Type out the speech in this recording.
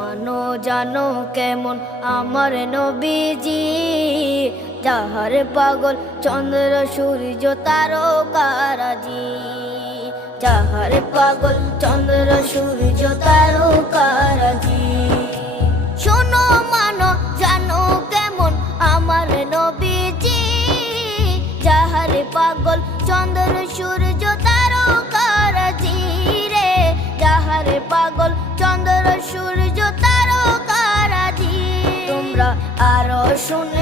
মানো জানো কেমন আমার নবীজি, যাহার পাগল চন্দ্র সূর্য তারকারাজি, যাহার পাগল চন্দ্র সূর্য তারকারাজি। শোনো মানো জানো কেমন আমার নবীজি, যাহার পাগল চন্দ্র সূর্য তারকারাজি রে, যাহার পাগল চন্দ্র সূর্য তারকারাজি। তোমরা আরো শুনে